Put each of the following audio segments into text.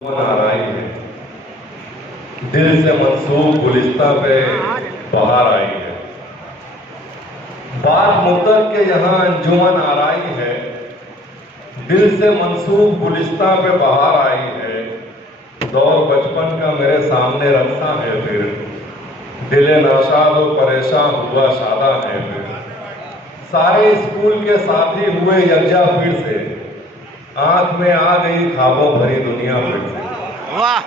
नाराई है, दिल से मंसूब गुलिस्ता पे बहार आई है। बात मुद्दत के यहाँ अंजुमन आराई है, दिल से मंसूब गुलिस्ता पे बहार आई है। दौर बचपन का मेरे सामने रखा है, फिर दिले नाशाद और परेशान हुआ शादा है। फिर सारे स्कूल के साथी हुए यकजा फिर से, आंख में आ गई ख्वाबों भरी दुनिया फिर से। वाह!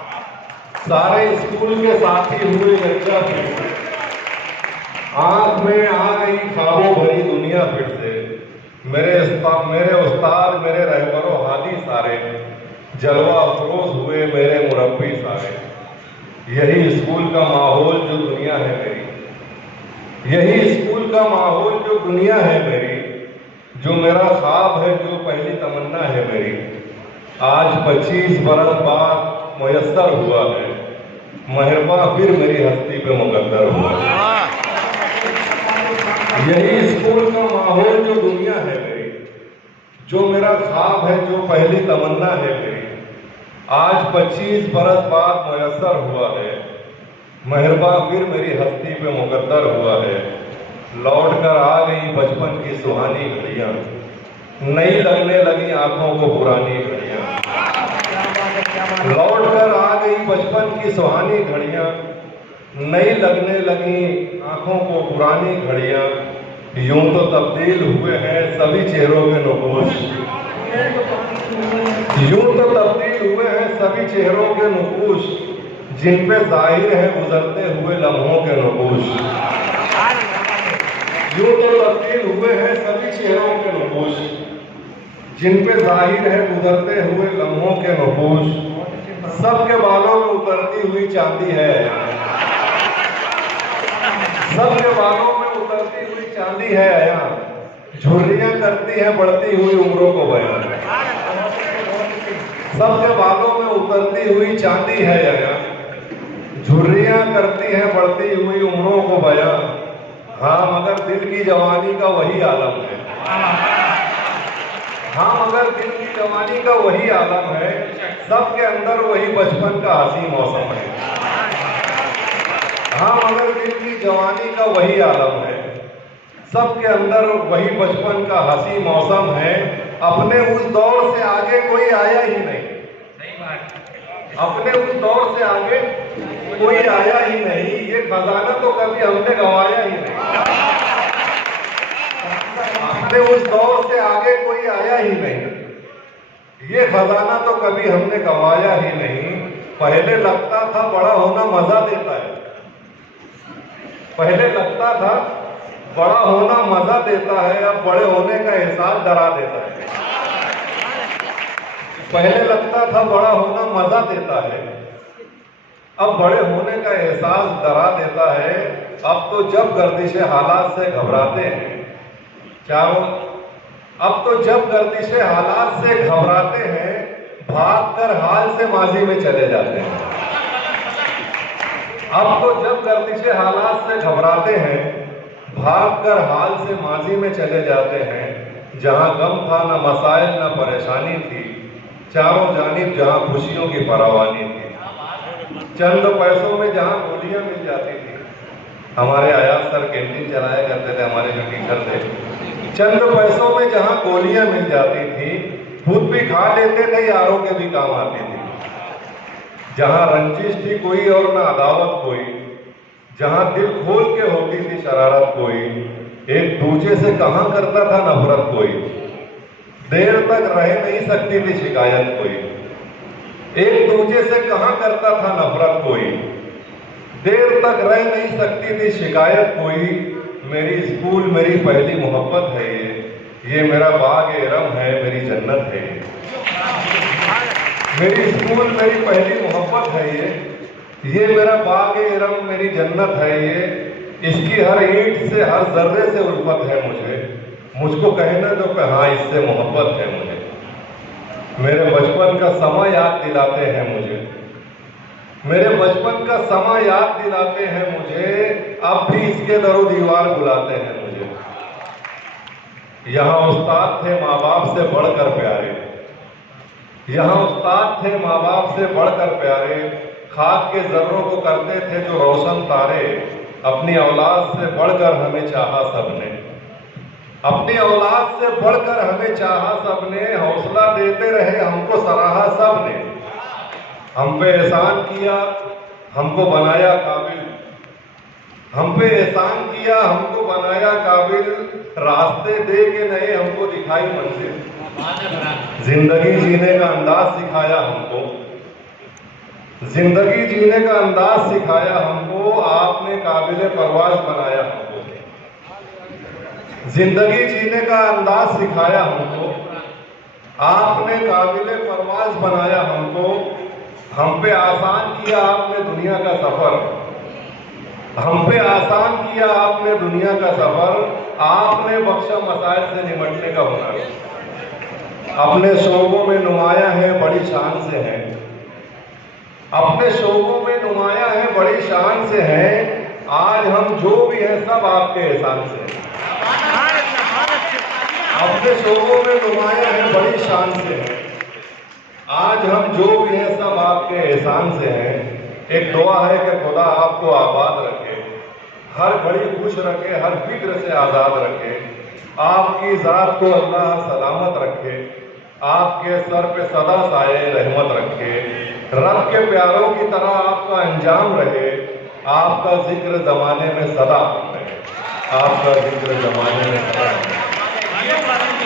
सारे स्कूल के साथी हुए यकजा फिर से, आंख में आ गई ख्वाबों भरी दुनिया फिर से। मेरे उस्ताद मेरे रहबरो हादी सारे, जलवा अफरोज हुए मेरे मुरब्बी सारे। यही स्कूल का माहौल जो दुनिया है मेरी, यही स्कूल का माहौल जो दुनिया है मेरी, जो मेरा ख्वाब है, जो पहली तमन्ना है मेरी। आज 25 बरस बाद मुयस्सर हुआ है, मेहरबा फिर मेरी हस्ती पे मुकद्दर हुआ है। यही स्कूल का माहौल जो दुनिया है मेरी, जो मेरा ख्वाब है, जो पहली तमन्ना है मेरी। आज 25 बरस बाद मुयस्सर हुआ है, मेहरबा फिर मेरी हस्ती पे मुकद्दर हुआ है। लौट कर आ गई बचपन की सुहानी घड़ियां, नई लगने लगी आंखों को पुरानी घड़ियां। लौट कर आ गई बचपन की सुहानी घड़ियां, नई लगने लगी आंखों को पुरानी घड़ियां। यूं तो तब्दील हुए हैं सभी चेहरों के नुकूश, यूं तो तब्दील हुए हैं सभी चेहरों के नुकूश, जिन पे जाहिर है गुजरते हुए लम्हों के नुकूश। यूं तो तब्दील हुए हैं सभी चेहरों के नुकूश, जिन पे जाहिर है गुजरते हुए लम्हों के नुकूश। सबके बालों में उतरती हुई चांदी है, सबके बालों में उतरती हुई चांदी है अया, झुर्रियां करती हैं बढ़ती हुई उम्रों को बयान। सबके बालों में उतरती हुई चांदी है अया, झुर्रियां करती हैं बढ़ती हुई उम्रों को बयान। हाँ मगर दिल की जवानी का वही आलम है, हाँ मगर दिल की जवानी का वही आलम है, सबके अंदर वही बचपन का हंसी मौसम है। हाँ मगर दिल की जवानी का वही आलम है, सबके अंदर वही बचपन का हंसी मौसम है। अपने उस दौर से आगे कोई आया ही नहीं, अपने उस दौर से आगे कोई आया ही नहीं, ये खजाना तो कभी हमने गंवाया ही नहीं। अपने उस दौर से आगे कोई आया ही नहीं, ये खजाना तो कभी हमने गंवाया ही नहीं। पहले लगता था बड़ा होना मजा देता है, पहले लगता था बड़ा होना मजा देता है, अब बड़े होने का एहसास डरा देता है। पहले लगता था बड़ा होना मजा देता है, अब बड़े होने का एहसास डरा देता है। अब तो जब गर्दिशे हालात से घबराते हैं, चारों अब तो जब गर्दिशे हालात से घबराते हैं, भागकर हाल से माजी में चले जाते हैं। अब तो जब गर्दिशे हालात से घबराते हैं, भागकर हाल से माजी में चले जाते हैं। जहां गम था न मसाइल न परेशानी थी, चारों जानिब जहां खुशियों की फरावानी थी। चंद पैसों में जहां गोलियां मिल जाती थी, हमारे आयात सर कैंटीन चलाया करते थे, हमारे जो टीचर थे। चंद पैसों में जहां गोलियां मिल जाती थी, खुद भी खा लेते थे, यारों के भी काम आती थी। जहां रंजिश थी कोई और न अदावत कोई, जहां दिल खोल के होती थी शरारत कोई, एक दूजे से कहां करता था नफरत कोई, देर तक रह नहीं सकती थी शिकायत कोई। एक दूजे से कहां करता था नफरत कोई, देर तक रह नहीं सकती थी शिकायत कोई। मेरी स्कूल मेरी पहली मोहब्बत है ये मेरा बाग इरम है, मेरी जन्नत है ये। मेरी स्कूल मेरी पहली मोहब्बत है ये मेरा बाग इरम मेरी जन्नत है ये। इसकी हर ईंट से हर जर्रे से उल्फत है मुझे, मुझको कहने दो कि हाँ इससे मोहब्बत है मुझे। मेरे बचपन का समय याद दिलाते हैं मुझे, मेरे बचपन का समय याद दिलाते हैं मुझे, अब भी इसके दरो दीवार बुलाते हैं मुझे। यहाँ उस्ताद थे माँ बाप से बढ़कर प्यारे, यहाँ उस्ताद थे माँ बाप से बढ़कर प्यारे, खाक के जर्रों को करते थे जो रोशन तारे। अपनी औलाद से बढ़कर हमें चाहा सबने, अपनी औलाद से बढ़कर हमें चाहा सबने। हौसला देते रहे हमको सराहा सबने। हम पे एहसान किया हमको बनाया काबिल, हम पे एहसान किया हमको बनाया काबिल। रास्ते दे के नए हमको दिखाई मंजिल। जिंदगी जीने का अंदाज सिखाया हमको, जिंदगी जीने का अंदाज सिखाया हमको। आपने काबिले परवाज बनाया हमको, जिंदगी जीने का अंदाज सिखाया हमको। आपने काबिले परवाज बनाया हमको। हम पे आसान किया आपने दुनिया का सफर, हम पे आसान किया आपने दुनिया का सफर। आपने बख्शा मसाइल से निमटने का हुनर। अपने शोबों में नुमाया है बड़ी शान से है, अपने शोबों में नुमाया है बड़ी शान से है। आज हम जो भी हैं सब आपके एहसान से हैं। अपने शोबों में नुमाया है बड़ी शान से है। आज हम जो भी हैं सब आपके एहसान से हैं। एक दुआ है कि खुदा आपको आबाद रखे, हर घड़ी खुश रखे, हर फिक्र से आज़ाद रखे। आपकी ज़ात को अल्लाह सलामत रखे, आपके सर पे सदा साए रहमत रखे। रब के प्यारों की तरह आपका अंजाम रहे, आपका जिक्र ज़माने में सदा रहे, आपका जिक्र ज़माने में सदा रहे।